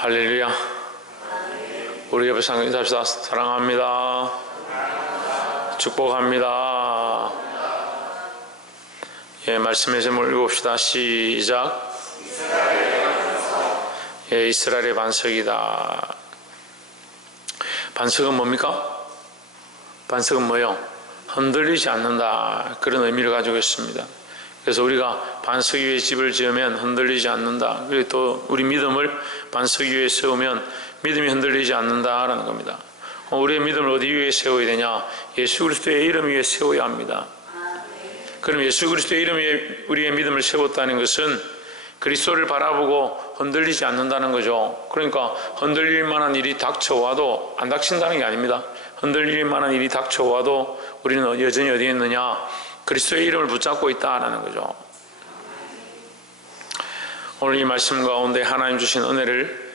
할렐루야. 우리 옆에 상경 인사합시다. 사랑합니다. 축복합니다. 예, 말씀의 제목을 읽어봅시다. 시작. 예, 이스라엘의 반석이다. 반석은 뭡니까? 반석은 뭐요? 흔들리지 않는다. 그런 의미를 가지고 있습니다. 그래서 우리가 반석 위에 집을 지으면 흔들리지 않는다. 그리고 또 우리 믿음을 반석 위에 세우면 믿음이 흔들리지 않는다라는 겁니다. 우리의 믿음을 어디 위에 세워야 되냐? 예수 그리스도의 이름 위에 세워야 합니다. 그럼 예수 그리스도의 이름 위에 우리의 믿음을 세웠다는 것은 그리스도를 바라보고 흔들리지 않는다는 거죠. 그러니까 흔들릴 만한 일이 닥쳐와도 안 닥친다는 게 아닙니다. 흔들릴 만한 일이 닥쳐와도 우리는 여전히 어디에 있느냐? 그리스도의 이름을 붙잡고 있다라는 거죠. 오늘 이 말씀 가운데 하나님 주신 은혜를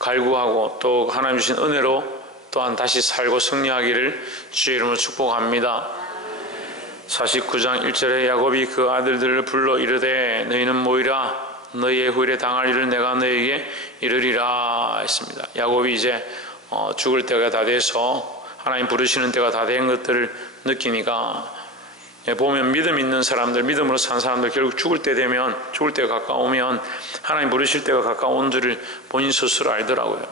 갈구하고 또 하나님 주신 은혜로 또한 다시 살고 승리하기를 주의 이름으로 축복합니다. 49장 1절에 야곱이 그 아들들을 불러 이르되 너희는 모이라 너희의 후일에 당할 일을 내가 너희에게 이르리라 했습니다. 야곱이 이제 죽을 때가 다 돼서 하나님 부르시는 때가 다 된 것들을 느끼니까 보면 믿음 있는 사람들, 믿음으로 산 사람들 결국 죽을 때 되면, 죽을 때가 가까우면 하나님 부르실 때가 가까운 줄을 본인 스스로 알더라고요.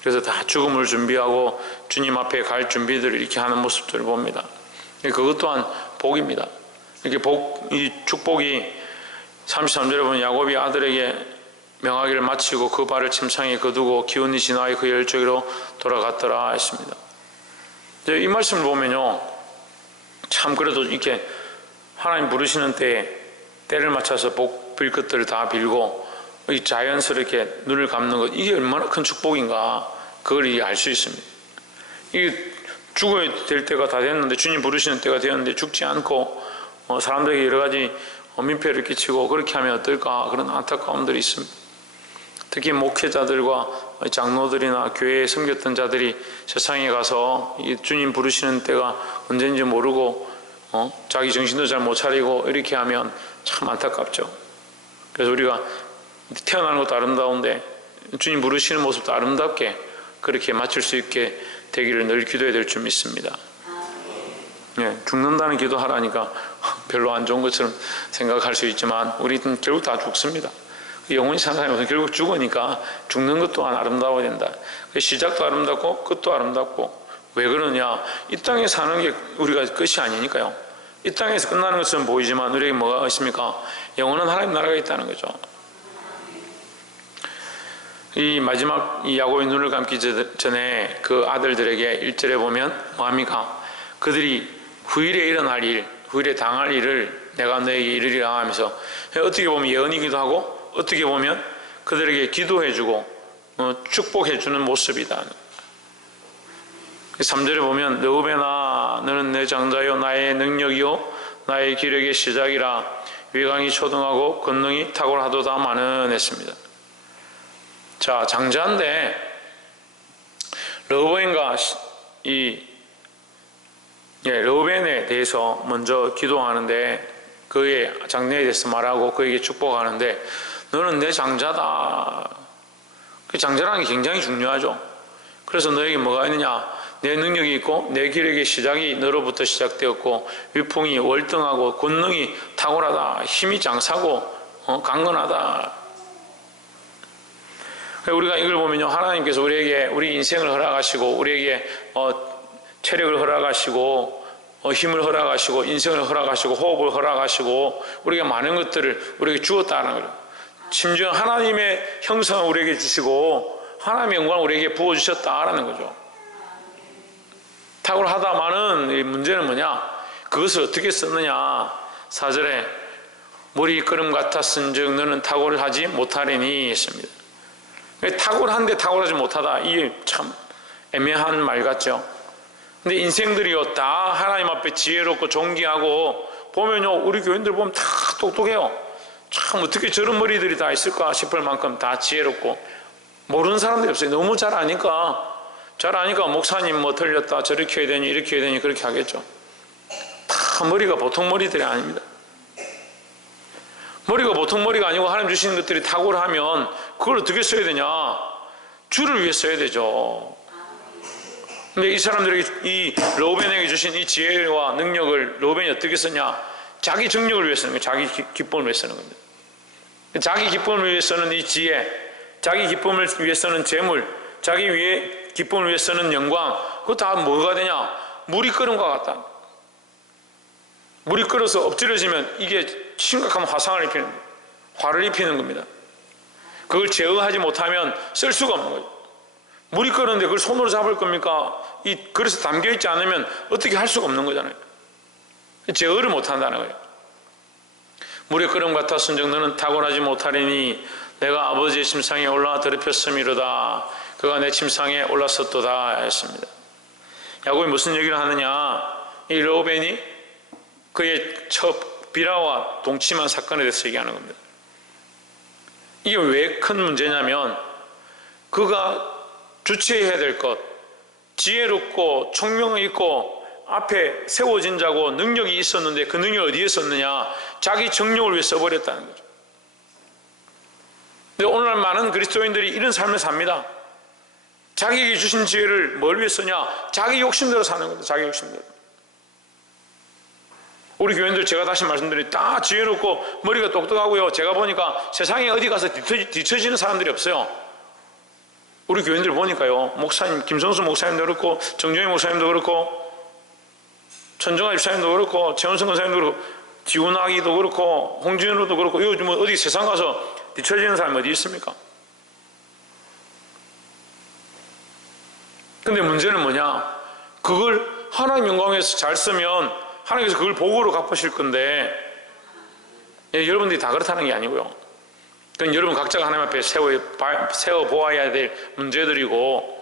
그래서 다 죽음을 준비하고 주님 앞에 갈 준비들을 이렇게 하는 모습들을 봅니다. 그것 또한 복입니다. 이렇게 이 축복이 33절에 보면 야곱이 아들에게 명하기를 마치고 그 발을 침상에 거두고 기운이 지나여 그 열조기로 돌아갔더라 했습니다. 이 말씀을 보면요, 참 그래도 이렇게 하나님 부르시는 때를 맞춰서 복 빌 것들을 다 빌고 자연스럽게 눈을 감는 것, 이게 얼마나 큰 축복인가, 그걸 알 수 있습니다. 이게 죽어야 될 때가 다 됐는데, 주님 부르시는 때가 되었는데 죽지 않고 사람들에게 여러 가지 민폐를 끼치고 그렇게 하면 어떨까, 그런 안타까움들이 있습니다. 특히 목회자들과 장로들이나 교회에 섬겼던 자들이 세상에 가서 주님 부르시는 때가 언제인지 모르고 자기 정신도 잘 못 차리고 이렇게 하면 참 안타깝죠. 그래서 우리가 태어나는 것도 아름다운데 주님 부르시는 모습도 아름답게 그렇게 맞출 수 있게 되기를 늘 기도해야 될 줄 믿습니다. 예, 죽는다는 기도하라니까 별로 안 좋은 것처럼 생각할 수 있지만 우리는 결국 다 죽습니다. 영원히 사는 사람은 결국 죽으니까 죽는 것 또한 아름다워야 된다. 시작도 아름답고 끝도 아름답고. 왜 그러냐? 이 땅에 사는 게 우리가 끝이 아니니까요. 이 땅에서 끝나는 것처럼 보이지만 우리에게 뭐가 있습니까? 영원한 하나님 나라가 있다는 거죠. 이 마지막 이 야곱의 눈을 감기 전에 그 아들들에게 1절에 보면 뭐합니까? 그들이 후일에 일어날 일, 후일에 당할 일을 내가 너에게 이르리라 하면서 어떻게 보면 예언이기도 하고 어떻게 보면 그들에게 기도해주고 축복해주는 모습이다. 3절에 보면 르우벤아 너는 내 장자요 나의 능력이요 나의 기력의 시작이라 위강이 초등하고 권능이 탁월하도다마는 했습니다. 자, 장자인데 르우벤과 르우벤에 대해서 먼저 기도하는데 그의 장래에 대해서 말하고 그에게 축복하는데 너는 내 장자다. 그 장자라는 게 굉장히 중요하죠. 그래서 너에게 뭐가 있느냐? 내 능력이 있고 내 기력의 시작이 너로부터 시작되었고 위풍이 월등하고 권능이 탁월하다. 힘이 장사고 강건하다. 우리가 이걸 보면요, 하나님께서 우리에게 우리 인생을 허락하시고 우리에게 체력을 허락하시고 힘을 허락하시고 인생을 허락하시고 호흡을 허락하시고 우리가 많은 것들을 우리에게 주었다는 거예요. 심지어 하나님의 형상을 우리에게 주시고 하나님의 영광을 우리에게 부어주셨다라는 거죠. 탁월하다마는 문제는 뭐냐? 그것을 어떻게 썼느냐? 4절에 물이 끓음 같았은 즉 너는 탁월하지 못하리니 했습니다. 탁월한데 탁월하지 못하다, 이게 참 애매한 말 같죠. 근데 인생들이요 다 하나님 앞에 지혜롭고 존귀하고 보면요 우리 교인들 보면 다 똑똑해요. 참 어떻게 저런 머리들이 다 있을까 싶을 만큼 다 지혜롭고 모르는 사람들이 없어요. 너무 잘 아니까 목사님 뭐 틀렸다 저렇게 해야 되니 이렇게 해야 되니 그렇게 하겠죠. 다 머리가 보통 머리들이 아닙니다. 머리가 보통 머리가 아니고 하나님 주시는 것들이 탁월하면 그걸 어떻게 써야 되냐? 주를 위해 써야 되죠. 근데 이 사람들에게, 이 르우벤에게 주신 이 지혜와 능력을 르우벤이 어떻게 썼냐? 자기 정력을 위해 쓰는 거예요. 자기 기쁨을 위해 쓰는 겁니다. 자기 기쁨을 위해 쓰는 이 지혜, 자기 기쁨을 위해 쓰는 재물, 자기 기쁨을 위해 쓰는 영광, 그거 다 뭐가 되냐? 물이 끓은 것 같다. 물이 끓어서 엎질러지면 이게 심각한 화상을 입히는 거예요. 화를 입히는 겁니다. 그걸 제어하지 못하면 쓸 수가 없는 거죠. 물이 끓는데 그걸 손으로 잡을 겁니까? 이 그릇에 담겨있지 않으면 어떻게 할 수가 없는 거잖아요. 제어를 못한다는 거예요. 물의 끓음 같아 순정 너는 타고나지 못하리니 내가 아버지의 침상에 올라 더럽혔음이로다. 그가 내 침상에 올랐었도다 했습니다. 야곱이 무슨 얘기를 하느냐? 이 르우벤이 그의 첫 비라와 동침한 사건에 대해서 얘기하는 겁니다. 이게 왜 큰 문제냐면 그가 주체해야 될 것, 지혜롭고 총명이 있고 앞에 세워진 자고 능력이 있었는데 그 능력이 어디에 썼느냐? 자기 정력을 위해 써버렸다는 거죠. 근데 오늘날 많은 그리스도인들이 이런 삶을 삽니다. 자기에게 주신 지혜를 뭘 위해 쓰냐? 자기 욕심대로 사는 겁니다. 자기 욕심대로. 우리 교인들 제가 다시 말씀드리니 다 지혜롭고 머리가 똑똑하고요. 제가 보니까 세상에 어디 가서 뒤처지는 사람들이 없어요. 우리 교인들 보니까요. 목사님, 김성수 목사님도 그렇고 정종희 목사님도 그렇고 천정아 집사님도 그렇고 최원성 권사님도 그렇고 지훈아기도 그렇고 홍진우도 그렇고 요즘 어디 세상 가서 뒤처지는 사람이 어디 있습니까? 근데 문제는 뭐냐? 그걸 하나님 영광에서 잘 쓰면 하나님께서 그걸 복으로 갚으실 건데 여러분들이 다 그렇다는 게 아니고요. 그건 여러분 각자가 하나님 앞에 세워보아야 될 문제들이고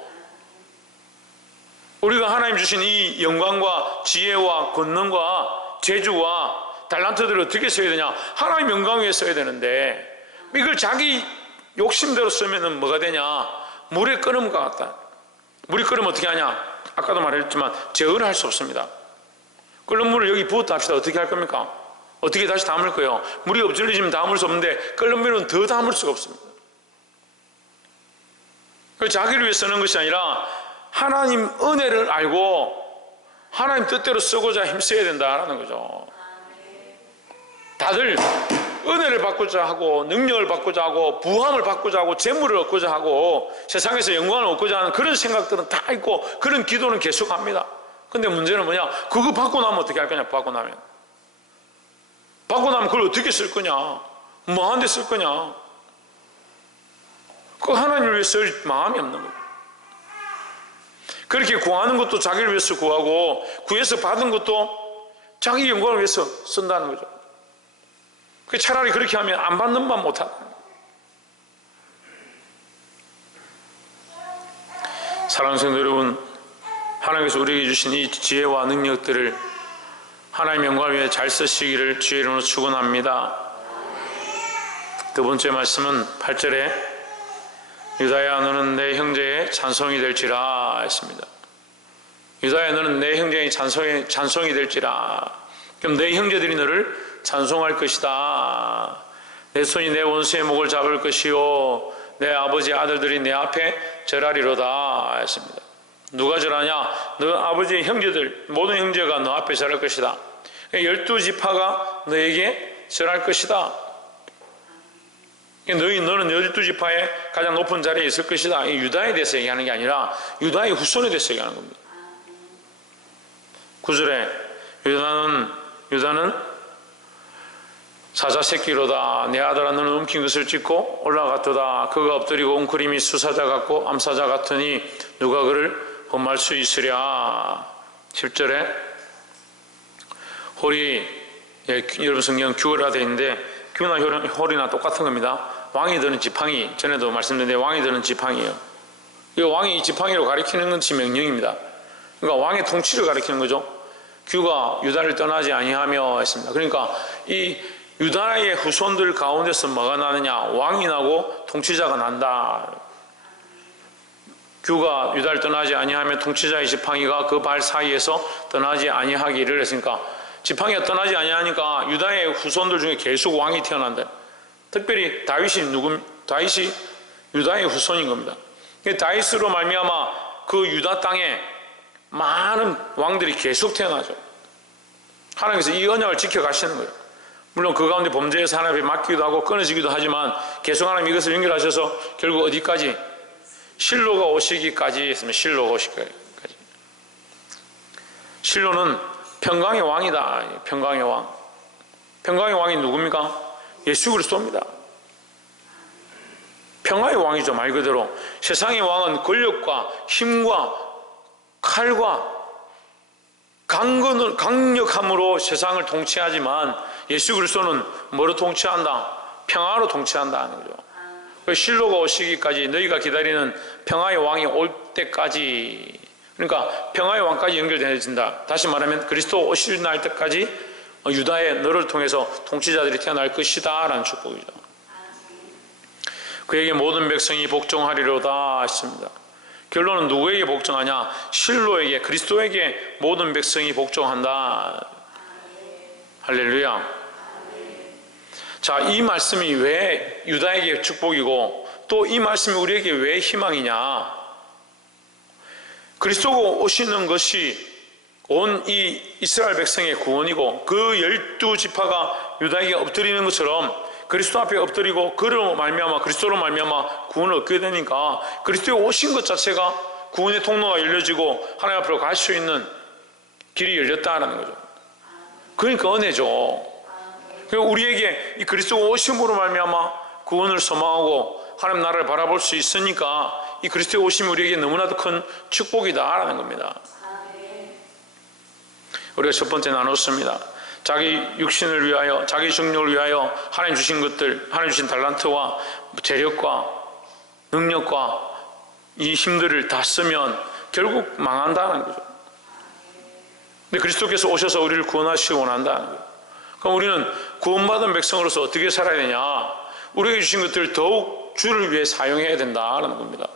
우리가 하나님 주신 이 영광과 지혜와 권능과 재주와 달란트들을 어떻게 써야 되냐? 하나님 영광 위에 써야 되는데 이걸 자기 욕심대로 쓰면 뭐가 되냐? 물에 끓음과 같다. 물이 끓으면 어떻게 하냐? 아까도 말했지만 제어를 할 수 없습니다. 끓는 물을 여기 부었다 합시다. 어떻게 할 겁니까? 어떻게 다시 담을 거예요? 물이 엎질러지면 담을 수 없는데 끓는 물은 더 담을 수가 없습니다. 자기를 위해 쓰는 것이 아니라 하나님 은혜를 알고 하나님 뜻대로 쓰고자 힘써야 된다는 거죠. 다들 은혜를 받고자 하고 능력을 받고자 하고 부함을 받고자 하고 재물을 얻고자 하고 세상에서 영광을 얻고자 하는 그런 생각들은 다 있고 그런 기도는 계속합니다. 근데 문제는 뭐냐? 그거 받고 나면 어떻게 할 거냐? 받고 나면 그걸 어떻게 쓸 거냐? 뭐 하는 데 쓸 거냐? 그 하나님을 위해 쓸 마음이 없는 거예요. 그렇게 구하는 것도 자기를 위해서 구하고 구해서 받은 것도 자기 영광을 위해서 쓴다는 거죠. 차라리 그렇게 하면 안 받는 만 못하다. 사랑하는 성도 여러분, 하나님께서 우리에게 주신 이 지혜와 능력들을 하나님 영광을 위해 잘 쓰시기를 주의 이름으로 축원합니다. 두 번째 말씀은 8절에 유다야 너는 내 형제의 찬송이 될지라 했습니다. 유다야 너는 내 형제의 찬송이 될지라. 그럼 내 형제들이 너를 찬송할 것이다. 내 손이 내 원수의 목을 잡을 것이요 내 아버지의 아들들이 내 앞에 절하리로다 했습니다. 누가 절하냐? 너 아버지의 형제들 모든 형제가 너 앞에 절할 것이다. 12지파가 너에게 절할 것이다. 너는 12지파의 가장 높은 자리에 있을 것이다. 유다에 대해서 얘기하는 게 아니라 유다의 후손에 대해서 얘기하는 겁니다. 9절에 유다는 사자 새끼로다. 내 아들아 너는 움킨 것을 찢고 올라갔도다. 그가 엎드리고 웅크림이 수사자 같고 암사자 같으니 누가 그를 범할 수 있으랴. 10절에 홀이 여러분 성경 규라 되어 있는데 규나 홀이나 똑같은 겁니다. 왕이 드는 지팡이, 전에도 말씀드렸는데 왕이 드는 지팡이에요. 이 왕이 지팡이로 가리키는 것이 명령입니다. 그러니까 왕의 통치를 가리키는 거죠. 규가 유다를 떠나지 아니하며 했습니다. 그러니까 이 유다의 후손들 가운데서 뭐가 나느냐? 왕이 나고 통치자가 난다. 규가 유다를 떠나지 아니하며 통치자의 지팡이가 그 발 사이에서 떠나지 아니하기를 했으니까 지팡이가 떠나지 아니하니까 유다의 후손들 중에 계속 왕이 태어난다. 특별히 다윗이 유다의 후손인 겁니다. 다윗으로 말미암아 그 유다 땅에 많은 왕들이 계속 태어나죠. 하나님께서 이 언약을 지켜가시는 거예요. 물론 그 가운데 범죄에서 하나님 앞에 맡기기도 하고 끊어지기도 하지만 계속 하나님 이것을 연결하셔서 결국 어디까지? 실로가 오시기까지 했으면 실로가 오시기까지. 실로는 평강의 왕이다. 평강의 왕. 평강의 왕이 누굽니까? 예수 그리스도입니다. 평화의 왕이죠. 말 그대로 세상의 왕은 권력과 힘과 칼과 강력함으로 세상을 통치하지만 예수 그리스도는 뭐로 통치한다? 평화로 통치한다 하는 거죠. 실로가 오시기까지 너희가 기다리는 평화의 왕이 올 때까지, 그러니까 평화의 왕까지 연결되어진다. 다시 말하면 그리스도 오실 날 때까지 유다의 너를 통해서 통치자들이 태어날 것이다 라는 축복이죠. 그에게 모든 백성이 복종하리로다 했습니다. 결론은 누구에게 복종하냐? 실로에게, 그리스도에게 모든 백성이 복종한다. 할렐루야. 자, 이 말씀이 왜 유다에게 축복이고 또 이 말씀이 우리에게 왜 희망이냐? 그리스도가 오시는 것이 온 이 이스라엘 백성의 구원이고 그 12지파가 유다에게 엎드리는 것처럼 그리스도 앞에 엎드리고 그로 말미암아 그리스도로 말미암아 구원을 얻게 되니까 그리스도에 오신 것 자체가 구원의 통로가 열려지고 하나님 앞으로 갈 수 있는 길이 열렸다는 거죠. 그러니까 은혜죠. 그리고 우리에게 이 그리스도가 오심으로 말미암아 구원을 소망하고 하나님 나라를 바라볼 수 있으니까 이 그리스도의 오심이 우리에게 너무나도 큰 축복이다라는 겁니다. 우리가 첫 번째 나눴습니다. 자기 육신을 위하여, 자기 정력을 위하여 하나님 주신 것들, 하나님 주신 달란트와 재력과 능력과 이 힘들을 다 쓰면 결국 망한다는 거죠. 근데 그리스도께서 오셔서 우리를 구원하시기 원한다는 거예요. 그럼 우리는 구원받은 백성으로서 어떻게 살아야 되냐? 우리에게 주신 것들을 더욱 주를 위해 사용해야 된다는 겁니다.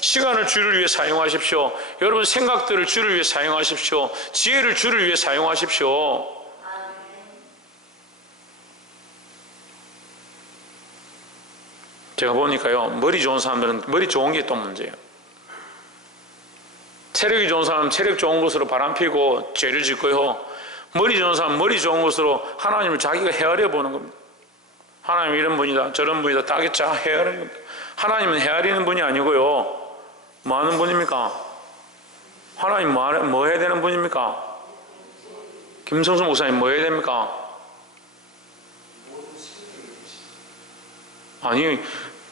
시간을 주를 위해 사용하십시오. 여러분 생각들을 주를 위해 사용하십시오. 지혜를 주를 위해 사용하십시오. 제가 보니까요, 머리 좋은 사람들은 머리 좋은 게 또 문제예요. 체력이 좋은 사람은 체력 좋은 곳으로 바람피고 죄를 짓고요, 머리 좋은 사람은 머리 좋은 곳으로 하나님을 자기가 헤아려 보는 겁니다. 하나님 이런 분이다 저런 분이다 따겠자 헤아리는 겁니다. 하나님은 헤아리는 분이 아니고요, 뭐 하는 분입니까? 하나님 뭐 해야 되는 분입니까? 김성수 목사님 뭐 해야 됩니까? 아니,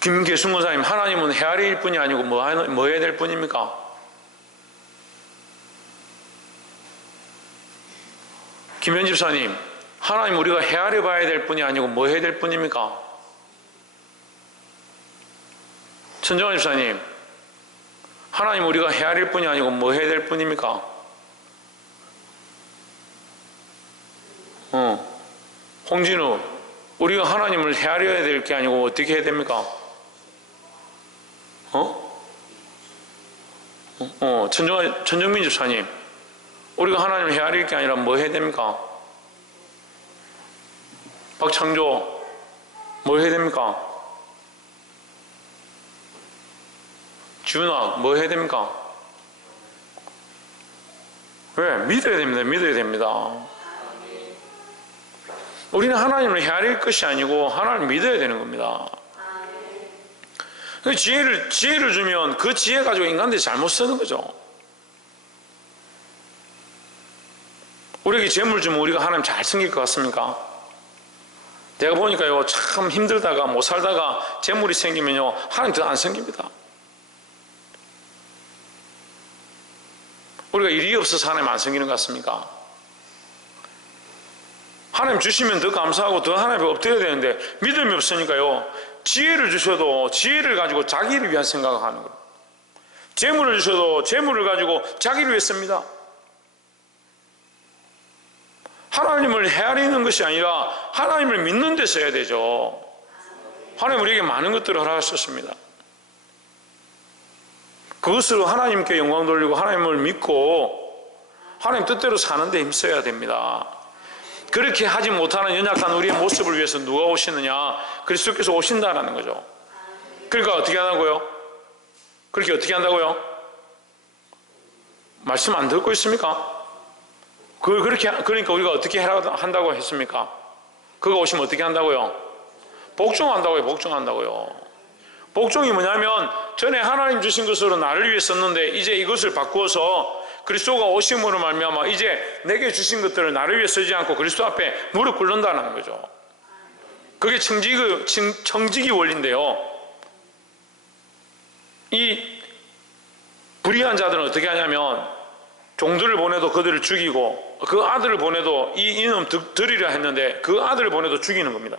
김계순 권사님, 하나님은 헤아릴 뿐이 아니고 뭐 해야 될 뿐입니까? 김현 집사님, 하나님 우리가 헤아려 봐야 될 뿐이 아니고 뭐 해야 될 뿐입니까? 천정환 집사님, 하나님 우리가 헤아릴 뿐이 아니고 뭐 해야 될 뿐입니까? 홍진우, 우리가 하나님을 헤아려야 될 게 아니고 어떻게 해야 됩니까? 천정민 집사님, 우리가 하나님을 헤아릴 게 아니라 뭐 해야 됩니까? 박창조, 뭐 해야 됩니까? 지훈아, 뭐 해야 됩니까? 왜? 믿어야 됩니다. 믿어야 됩니다. 우리는 하나님을 헤아릴 것이 아니고 하나님을 믿어야 되는 겁니다. 지혜를 주면 그 지혜 가지고 인간들이 잘못 쓰는 거죠. 우리에게 재물 주면 우리가 하나님 잘 섬길 것 같습니까? 내가 보니까요, 참 힘들다가 못 살다가 재물이 생기면요, 하나님 더 안 섬깁니다. 우리가 일이 없어서 하나님 안 섬기는 것 같습니까? 하나님 주시면 더 감사하고 더 하나님 앞에 엎드려야 되는데 믿음이 없으니까요, 지혜를 주셔도 지혜를 가지고 자기를 위한 생각을 하는 거예요. 재물을 주셔도 재물을 가지고 자기를 위해 씁니다. 하나님을 헤아리는 것이 아니라 하나님을 믿는 데 써야 되죠. 하나님 우리에게 많은 것들을 허락하셨습니다. 그것으로 하나님께 영광 돌리고 하나님을 믿고 하나님 뜻대로 사는 데 힘써야 됩니다. 그렇게 하지 못하는 연약한 우리의 모습을 위해서 누가 오시느냐? 그리스도께서 오신다라는 거죠. 그러니까 어떻게 하는 거예요? 그렇게 어떻게 한다고요? 말씀 안 듣고 있습니까? 그러니까 우리가 어떻게 한다고 했습니까? 그가 오시면 어떻게 한다고요? 복종한다고요. 복종한다고요. 복종이 뭐냐면 전에 하나님 주신 것으로 나를 위해 썼는데 이제 이것을 바꾸어서 그리스도가 오심으로 말미암아 이제 내게 주신 것들을 나를 위해 쓰지 않고 그리스도 앞에 무릎 꿇는다는 거죠. 그게 청지기 원리인데요. 이 불의한 자들은 어떻게 하냐면 종들을 보내도 그들을 죽이고 그 아들을 보내도 이 이놈 들이려 했는데 그 아들을 보내도 죽이는 겁니다.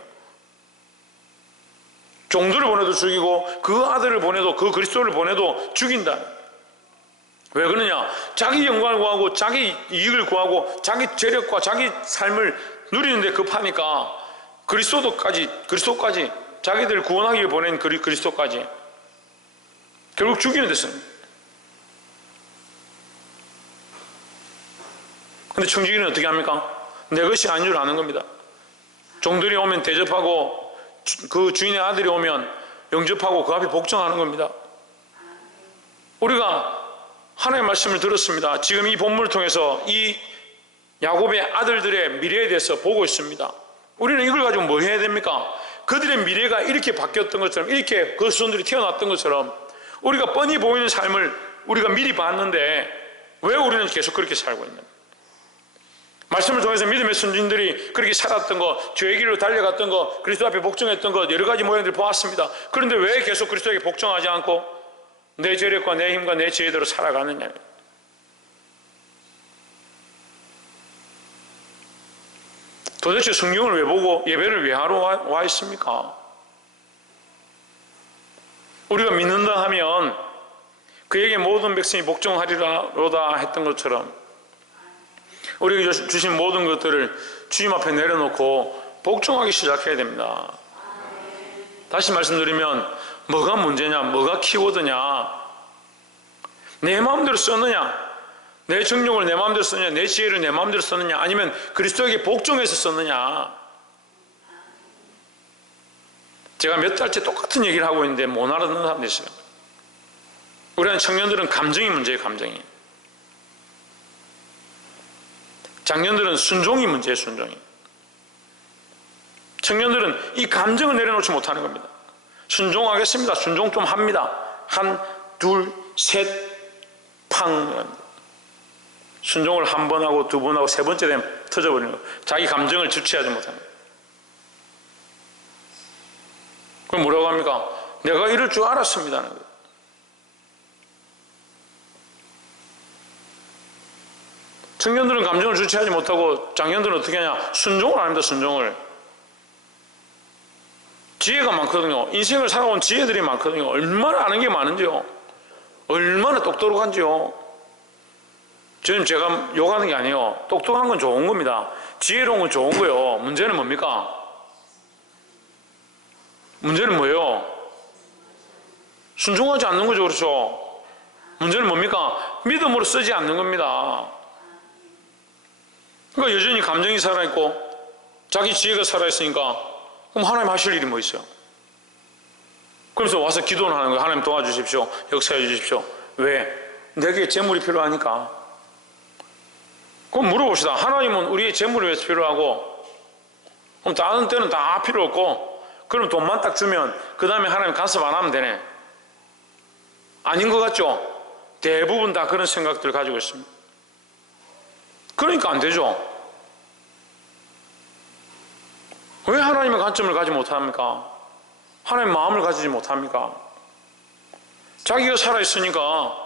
종들을 보내도 죽이고 그 아들을 보내도 그 그리스도를 보내도 죽인다. 왜 그러냐? 자기 영광을 구하고 자기 이익을 구하고 자기 재력과 자기 삶을 누리는데 급하니까 그리스도까지 자기들을 구원하기 위해 보낸 그리스도까지 결국 죽이는 데 씁니다. 근데 청지기는 어떻게 합니까? 내 것이 아닌 줄 아는 겁니다. 종들이 오면 대접하고 그 주인의 아들이 오면 영접하고 그 앞에 복종하는 겁니다. 우리가 하나님의 말씀을 들었습니다. 지금 이 본문을 통해서 이 야곱의 아들들의 미래에 대해서 보고 있습니다. 우리는 이걸 가지고 뭐 해야 됩니까? 그들의 미래가 이렇게 바뀌었던 것처럼 이렇게 그 수손들이 태어났던 것처럼 우리가 뻔히 보이는 삶을 우리가 미리 봤는데 왜 우리는 계속 그렇게 살고 있는 거예요? 말씀을 통해서 믿음의 순진들이 그렇게 살았던 거, 죄의 길로 달려갔던 거, 그리스도 앞에 복종했던 거 여러 가지 모양들을 보았습니다. 그런데 왜 계속 그리스도에게 복종하지 않고 내 재력과 내 힘과 내 지혜대로 살아가느냐? 도대체 성경을 왜 보고 예배를 왜 하러 와 있습니까? 우리가 믿는다 하면 그에게 모든 백성이 복종하리로다 했던 것처럼 우리에게 주신 모든 것들을 주님 앞에 내려놓고 복종하기 시작해야 됩니다. 다시 말씀드리면 뭐가 문제냐, 뭐가 키워드냐, 내 마음대로 썼느냐, 내 정욕을 내 마음대로 썼느냐, 내 지혜를 내 마음대로 썼느냐, 아니면 그리스도에게 복종해서 썼느냐. 제가 몇 달째 똑같은 얘기를 하고 있는데 못 알아듣는 사람들이 있어요. 우리는 청년들은 감정이 문제예요. 감정이. 장년들은 순종이 문제예요. 순종이. 청년들은 이 감정을 내려놓지 못하는 겁니다. 순종하겠습니다. 순종 좀 합니다. 한, 둘, 셋, 팡. 순종을 한 번 하고 두 번 하고 세 번째 되면 터져버리는 거예요. 자기 감정을 주체하지 못합니다. 그럼 뭐라고 합니까? 내가 이럴 줄 알았습니다. 하는 거예요. 청년들은 감정을 주체하지 못하고 장년들은 어떻게 하냐? 순종을 안 합니다. 순종을. 지혜가 많거든요. 인생을 살아온 지혜들이 많거든요. 얼마나 아는 게 많은지요. 얼마나 똑똑한지요. 저는 제가 욕하는 게 아니에요. 똑똑한 건 좋은 겁니다. 지혜로운 건 좋은 거예요. 문제는 뭡니까? 문제는 뭐예요? 순종하지 않는 거죠. 그렇죠? 문제는 뭡니까? 믿음으로 쓰지 않는 겁니다. 그러니까 여전히 감정이 살아있고 자기 지혜가 살아있으니까 그럼 하나님 하실 일이 뭐 있어요? 그래서 와서 기도는 하는 거예요. 하나님 도와주십시오. 역사해 주십시오. 왜? 내게 재물이 필요하니까. 그럼 물어봅시다. 하나님은 우리의 재물이 왜 필요하고 그럼 다른 때는 다 필요 없고 그럼 돈만 딱 주면 그 다음에 하나님 간섭 안 하면 되네. 아닌 것 같죠? 대부분 다 그런 생각들을 가지고 있습니다. 그러니까 안 되죠. 왜 하나님의 관점을 가지 못합니까? 하나님의 마음을 가지지 못합니까? 자기가 살아있으니까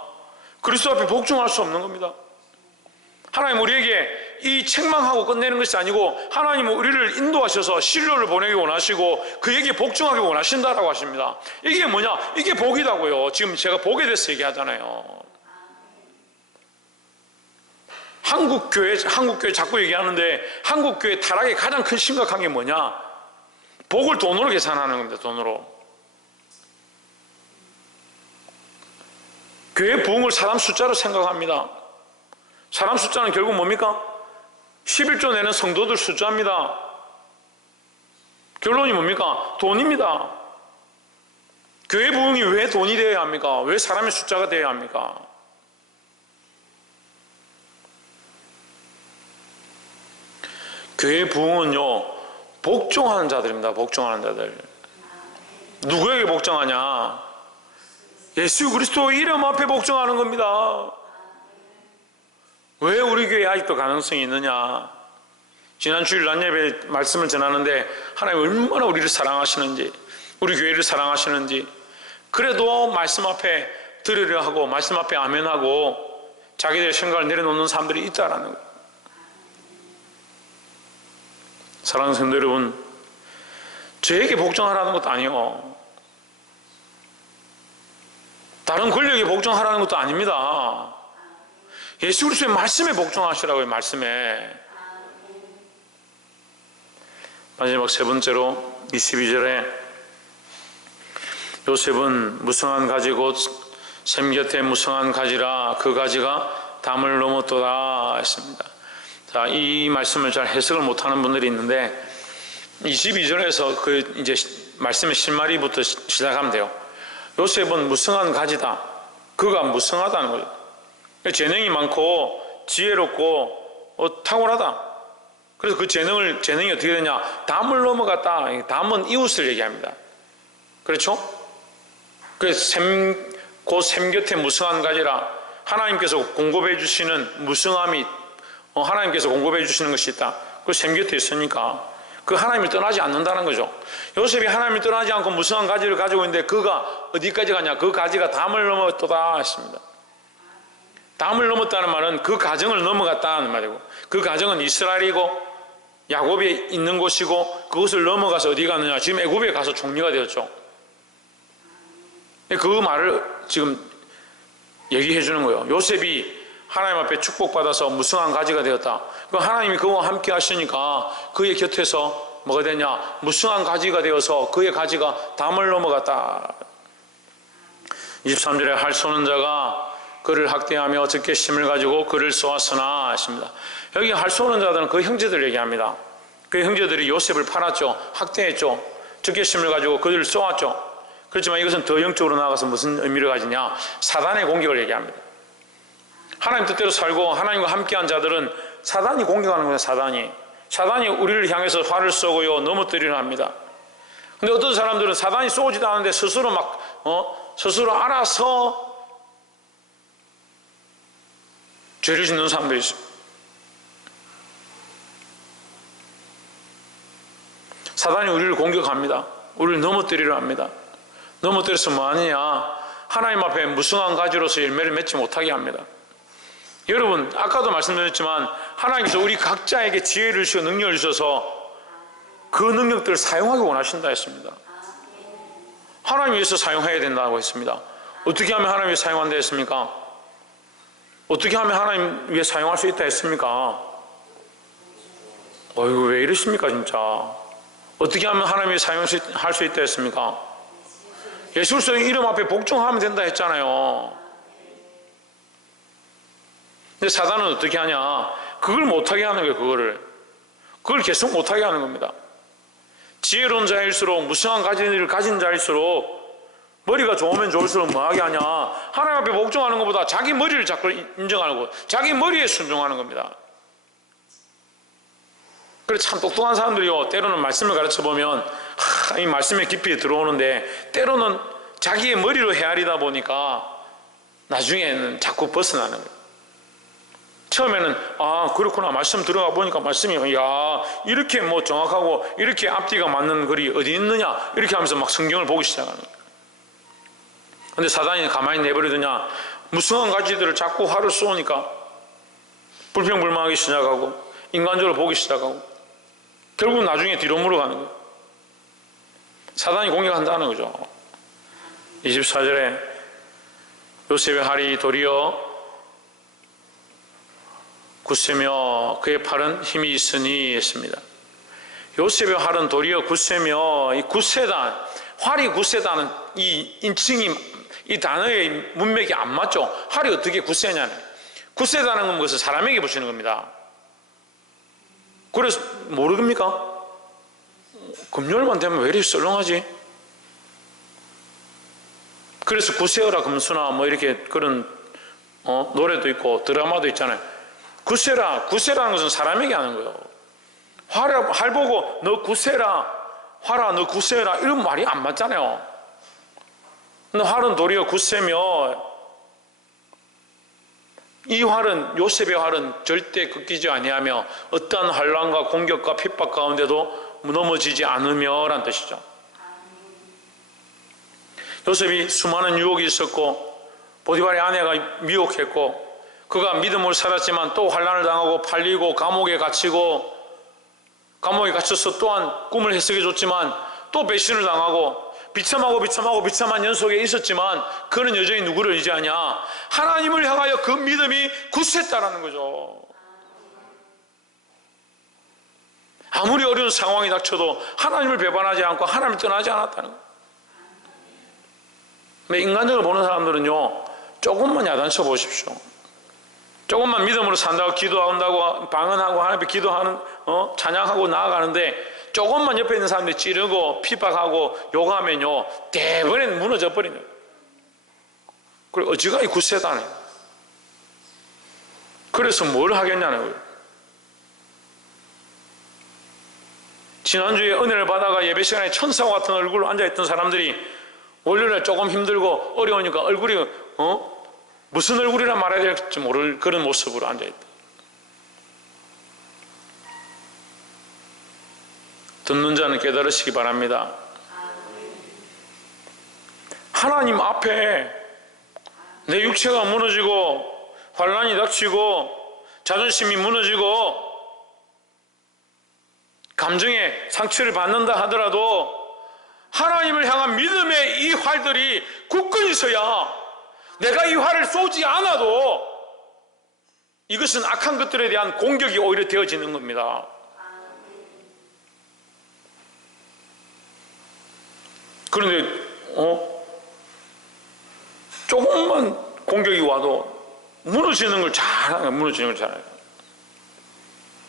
그리스도 앞에 복종할 수 없는 겁니다. 하나님 우리에게 이 책망하고 끝내는 것이 아니고 하나님은 우리를 인도하셔서 신료를 보내기 원하시고 그에게 복종하기 원하신다라고 하십니다. 이게 뭐냐? 이게 복이다고요. 지금 제가 복에 대해서 얘기하잖아요. 한국교회 자꾸 얘기하는데 한국교회 타락의 가장 큰 심각한 게 뭐냐? 복을 돈으로 계산하는 겁니다. 돈으로. 교회 부흥을 사람 숫자로 생각합니다. 사람 숫자는 결국 뭡니까? 11조 내는 성도들 숫자입니다. 결론이 뭡니까? 돈입니다. 교회 부흥이 왜 돈이 되어야 합니까? 왜 사람의 숫자가 되어야 합니까? 교회 부흥은요, 복종하는 자들입니다. 복종하는 자들. 누구에게 복종하냐? 예수 그리스도 이름 앞에 복종하는 겁니다. 왜 우리 교회에 아직도 가능성이 있느냐? 지난 주일 낮 예배 말씀을 전하는데 하나님 얼마나 우리를 사랑하시는지, 우리 교회를 사랑하시는지, 그래도 말씀 앞에 들으려 하고 말씀 앞에 아멘하고 자기들의 생각을 내려놓는 사람들이 있다라는 거예요. 사랑하는 성도 여러분, 저에게 복종하라는 것도 아니요, 다른 권력에 복종하라는 것도 아닙니다. 예수 그리스도의 말씀에 복종하시라고요. 말씀에. 마지막 세 번째로 22절에 요셉은 무성한 가지 곧 샘 곁에 무성한 가지라 그 가지가 담을 넘었도다 했습니다. 자, 이 말씀을 잘 해석을 못하는 분들이 있는데 22절에서 그 이제 말씀의 실마리부터 시작하면 돼요. 요셉은 무성한 가지다. 그가 무성하다는 거죠. 재능이 많고 지혜롭고 탁월하다. 그래서 그 재능이 어떻게 되냐? 담을 넘어갔다. 담은 이웃을 얘기합니다. 그렇죠? 그래서 곧 샘 곁에 무성한 가지라, 하나님께서 공급해 주시는 무성함이, 하나님께서 공급해 주시는 것이 있다. 그 샘 곁에 있으니까 그 하나님을 떠나지 않는다는 거죠. 요셉이 하나님을 떠나지 않고 무성한 가지를 가지고 있는데 그가 어디까지 가냐? 그 가지가 담을 넘었도다 했습니다. 담을 넘었다는 말은 그 가정을 넘어갔다는 말이고, 그 가정은 이스라엘이고 야곱이 있는 곳이고, 그것을 넘어가서 어디 가느냐? 지금 애굽에 가서 총리가 되었죠. 그 말을 지금 얘기해 주는 거예요. 요셉이 하나님 앞에 축복받아서 무성한 가지가 되었다. 하나님이 그와 함께 하시니까 그의 곁에서 뭐가 되냐? 무성한 가지가 되어서 그의 가지가 담을 넘어갔다. 23절에 할 쏘는 자가 그를 학대하며 적개심을 가지고 그를 쏘았으나 하십니다. 여기 할 쏘는 자들은 그 형제들 얘기합니다. 그 형제들이 요셉을 팔았죠. 학대했죠. 적개심을 가지고 그를 쏘았죠. 그렇지만 이것은 더 영적으로 나아가서 무슨 의미를 가지냐? 사단의 공격을 얘기합니다. 하나님 뜻대로 살고 하나님과 함께한 자들은 사단이 공격하는 거예요. 사단이 우리를 향해서 화를 쏘고요, 넘어뜨리려 합니다. 근데 어떤 사람들은 사단이 쏘지도 않는데 스스로 스스로 알아서 죄를 짓는 사람들이 있어요. 사단이 우리를 공격합니다. 우리를 넘어뜨리려 합니다. 넘어뜨려서 뭐 하느냐? 하나님 앞에 무성한 가지로서 열매를 맺지 못하게 합니다. 여러분, 아까도 말씀드렸지만 하나님께서 우리 각자에게 지혜를 주시고 능력을 주셔서 그 능력들을 사용하기 원하신다 했습니다. 하나님 위해서 사용해야 된다고 했습니다. 어떻게 하면 하나님 위해서 사용한다 했습니까? 어떻게 하면 하나님 위해 사용할 수 있다 했습니까? 어이구, 왜 이러십니까 진짜. 어떻게 하면 하나님 위해 사용할 수 있다 했습니까? 예수 그리스도의 이름 앞에 복종하면 된다 했잖아요. 근데 사단은 어떻게 하냐? 그걸 못하게 하는 거예요. 그걸 계속 못하게 하는 겁니다. 지혜로운 자일수록, 무성한 가지를 가진 자일수록, 머리가 좋으면 좋을수록 뭐하게 하냐? 하나님 앞에 복종하는 것보다 자기 머리를 자꾸 인정하고 자기 머리에 순종하는 겁니다. 그래서 참 똑똑한 사람들이요, 때로는 말씀을 가르쳐 보면 이 말씀의 깊이에 들어오는데 때로는 자기의 머리로 헤아리다 보니까 나중에는 자꾸 벗어나는 거예요. 처음에는 그렇구나, 말씀 들어가 보니까 말씀이 이렇게 뭐 정확하고 이렇게 앞뒤가 맞는 글이 어디 있느냐, 이렇게 하면서 막 성경을 보기 시작하는 거예요. 근데 사단이 가만히 내버려두냐? 무성한 가지들을 자꾸 화를 쏘니까 불평불만하기 시작하고 인간적으로 보기 시작하고 결국 나중에 뒤로 물어가는 거예요. 사단이 공격한다는 거죠. 24절에 요셉의 팔이 도리어 굳세며 그의 팔은 힘이 있으니 했습니다. 요셉의 팔은 도리어 굳세며, 이 굳세다, 활이 굳세다는 이 인칭이, 이 단어의 문맥이 안 맞죠. 활이 어떻게 굳세냐는, 굳세다는 건 무엇을 사람에게 붙이는 겁니다. 그래서 모르십니까? 금요일만 되면 왜 이렇게 썰렁하지? 그래서 구세어라 금수나 뭐 이렇게 그런 노래도 있고 드라마도 있잖아요. 구세라는 것은 사람에게 하는 거예요. 활 보고 너 구세라, 활아 너 구세라 이런 말이 안 맞잖아요. 근데 활은 도리어 구세며, 이 활은, 요셉의 활은 절대 꺾이지 아니하며 어떠한 환난과 공격과 핍박 가운데도 넘어지지 않으며 라는 뜻이죠. 요셉이 수많은 유혹이 있었고 보디발의 아내가 미혹했고 그가 믿음으로 살았지만 또 환난을 당하고 팔리고 감옥에 갇혀서 또한 꿈을 해석해 줬지만 또 배신을 당하고 비참한 연속에 있었지만 그는 여전히 누구를 의지하냐? 하나님을 향하여 그 믿음이 굳셌다라는 거죠. 아무리 어려운 상황이 닥쳐도 하나님을 배반하지 않고 하나님을 떠나지 않았다는 거예요. 인간적으로 보는 사람들은요, 조금만 야단쳐 보십시오. 조금만 믿음으로 산다고 기도한다고 방언하고 하나님 앞에 기도하는 찬양하고 나아가는데 조금만 옆에 있는 사람들이 찌르고 핍박하고 욕하면요 대부분 무너져 버리는 거예요. 그리고 어지간히 굳세다네. 그래서 뭘 하겠냐는 거예요. 지난주에 은혜를 받아가 예배 시간에 천사와 같은 얼굴로 앉아있던 사람들이 월요일에 조금 힘들고 어려우니까 얼굴이 무슨 얼굴이라 말해야 될지 모를 그런 모습으로 앉아있다. 듣는 자는 깨달으시기 바랍니다. 하나님 앞에 내 육체가 무너지고 환난이 닥치고 자존심이 무너지고 감정의 상처를 받는다 하더라도 하나님을 향한 믿음의 이 활들이 굳건히 서야 내가 이 활을 쏘지 않아도 이것은 악한 것들에 대한 공격이 오히려 되어지는 겁니다. 그런데 조금만 공격이 와도 무너지는 걸 잘해요.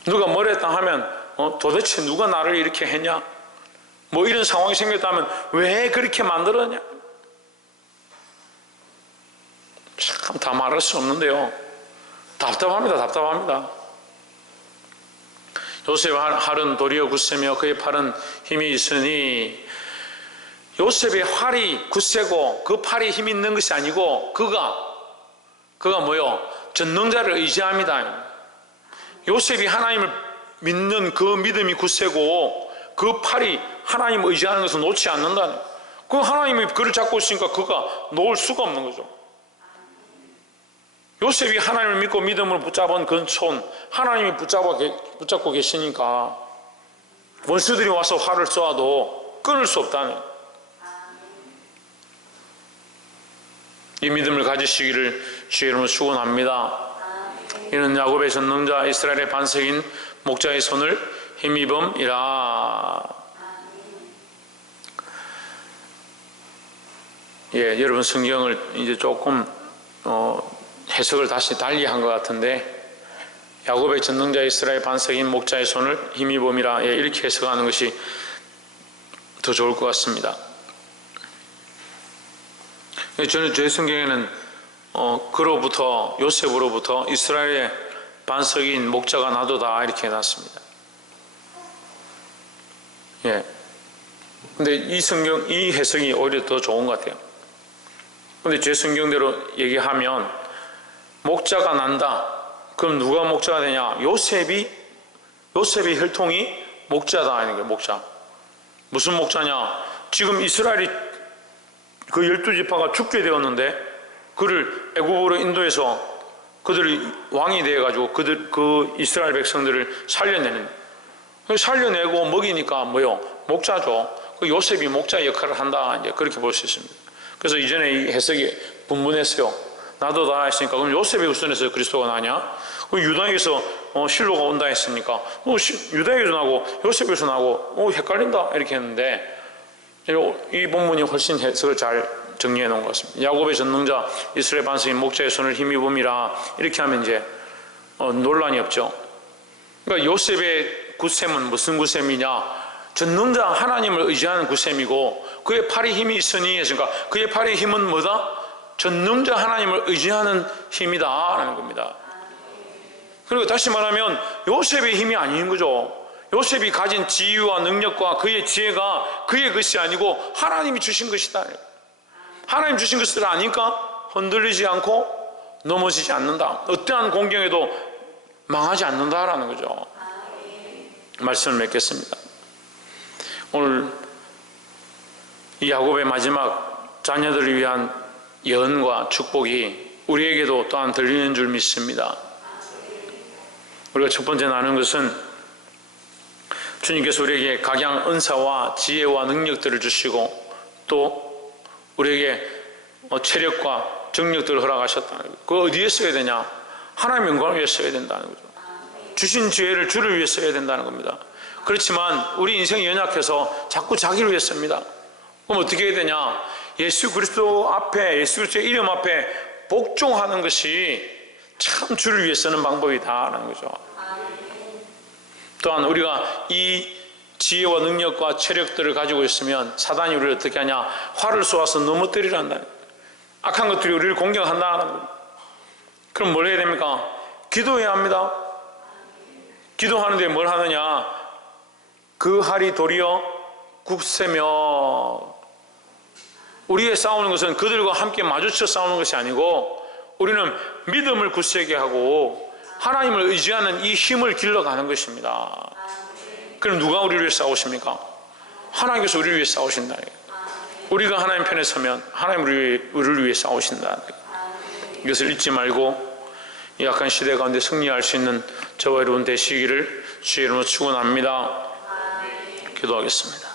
누가 뭐랬다 하면 도대체 누가 나를 이렇게 했냐? 뭐 이런 상황이 생겼다면 왜 그렇게 만들었냐? 참 다 말할 수 없는데요. 답답합니다. 요셉의 활은 도리어 굳세며 그의 팔은 힘이 있으니, 요셉의 활이 굳세고 그 팔이 힘이 있는 것이 아니고 그가 뭐요? 전능자를 의지합니다. 요셉이 하나님을 믿는 그 믿음이 굳세고 그 팔이 하나님을 의지하는 것을 놓지 않는다는, 그 하나님이 그를 잡고 있으니까 그가 놓을 수가 없는 거죠. 요셉이 하나님을 믿고 믿음으로 붙잡은 그 손, 하나님이 붙잡고 계시니까 원수들이 와서 활을 쏘아도 끊을 수 없다는, 이 믿음을 가지시기를 주의 이름으로 축원합니다. 이는 야곱의 전능자 이스라엘의 반석인 목자의 손을 힘입음이라. 여러분 성경을 이제 조금 해석을 다시 달리 한 것 같은데, 야곱의 전능자 이스라엘 반석인 목자의 손을 힘입음이라, 이렇게 해석하는 것이 더 좋을 것 같습니다. 저는 제 성경에는 그로부터, 요셉으로부터 이스라엘의 반석인 목자가 나도다 이렇게 해놨습니다. 근데 이 해석이 오히려 더 좋은 것 같아요. 근데 제 성경대로 얘기하면 목자가 난다. 그럼 누가 목자가 되냐? 요셉의 혈통이 목자다 하는 거예요. 목자. 무슨 목자냐? 지금 이스라엘이 그 12지파가 죽게 되었는데 그를 애굽으로 인도해서 그들이 왕이 되어가지고 그 이스라엘 백성들을 살려내고 먹이니까 뭐요? 목자죠. 그 요셉이 목자 역할을 한다. 이제 그렇게 볼 수 있습니다. 그래서 이전에 이 해석이 분분했어요. 나도 다 했으니까 그럼 요셉이 우선해서 그리스도가 나냐? 유다에게서 실로가 온다 했으니까 유다에게서 나고 요셉에서 나고 헷갈린다 이렇게 했는데, 이 본문이 훨씬 해석을 잘 정리해 놓은 것 같습니다. 야곱의 전능자 이스라엘 반석인 목자의 손을 힘입음이라, 이렇게 하면 이제 논란이 없죠. 그러니까 요셉의 굳셈은 무슨 굳셈이냐? 전능자 하나님을 의지하는 그 셈이고, 그의 팔에 힘이 있으니 했으니까 그의 팔의 힘은 뭐다? 전능자 하나님을 의지하는 힘이다 라는 겁니다. 그리고 다시 말하면 요셉의 힘이 아닌 거죠. 요셉이 가진 지위와 능력과 그의 지혜가 그의 것이 아니고 하나님이 주신 것이다. 하나님 주신 것을 아니까 흔들리지 않고 넘어지지 않는다. 어떠한 공경에도 망하지 않는다라는 거죠. 말씀을 맺겠습니다. 오늘 이 야곱의 마지막 자녀들을 위한 예언과 축복이 우리에게도 또한 들리는 줄 믿습니다. 우리가 첫 번째 나눈 것은 주님께서 우리에게 각양 은사와 지혜와 능력들을 주시고 또 우리에게 체력과 정력들을 허락하셨다는 거예요. 그거 어디에 써야 되냐? 하나님의 영광을 위해 써야 된다는 거죠. 주신 지혜를 주를 위해 써야 된다는 겁니다. 그렇지만 우리 인생이 연약해서 자꾸 자기를 위해 씁니다. 그럼 어떻게 해야 되냐? 예수 그리스도 앞에, 예수 그리스도의 이름 앞에 복종하는 것이 참 주를 위해 쓰는 방법이다라는 거죠. 또한 우리가 이 지혜와 능력과 체력들을 가지고 있으면 사단이 우리를 어떻게 하냐? 활을 쏘아서 넘어뜨리란다. 악한 것들이 우리를 공격한다는 겁니다. 그럼 뭘 해야 됩니까? 기도해야 합니다. 기도하는데 뭘 하느냐? 그 활이 도리어 굳세며, 우리의 싸우는 것은 그들과 함께 마주쳐 싸우는 것이 아니고 우리는 믿음을 굳세게 하고 하나님을 의지하는 이 힘을 길러가는 것입니다. 그럼 누가 우리를 위해 싸우십니까? 하나님께서 우리를 위해 싸우신다. 우리가 하나님 편에 서면 하나님 우리를 위해 싸우신다. 이것을 잊지 말고 이 약한 시대 가운데 승리할 수 있는 저와 여러분 되시기를 주의 이름으로 축원합니다. 기도하겠습니다.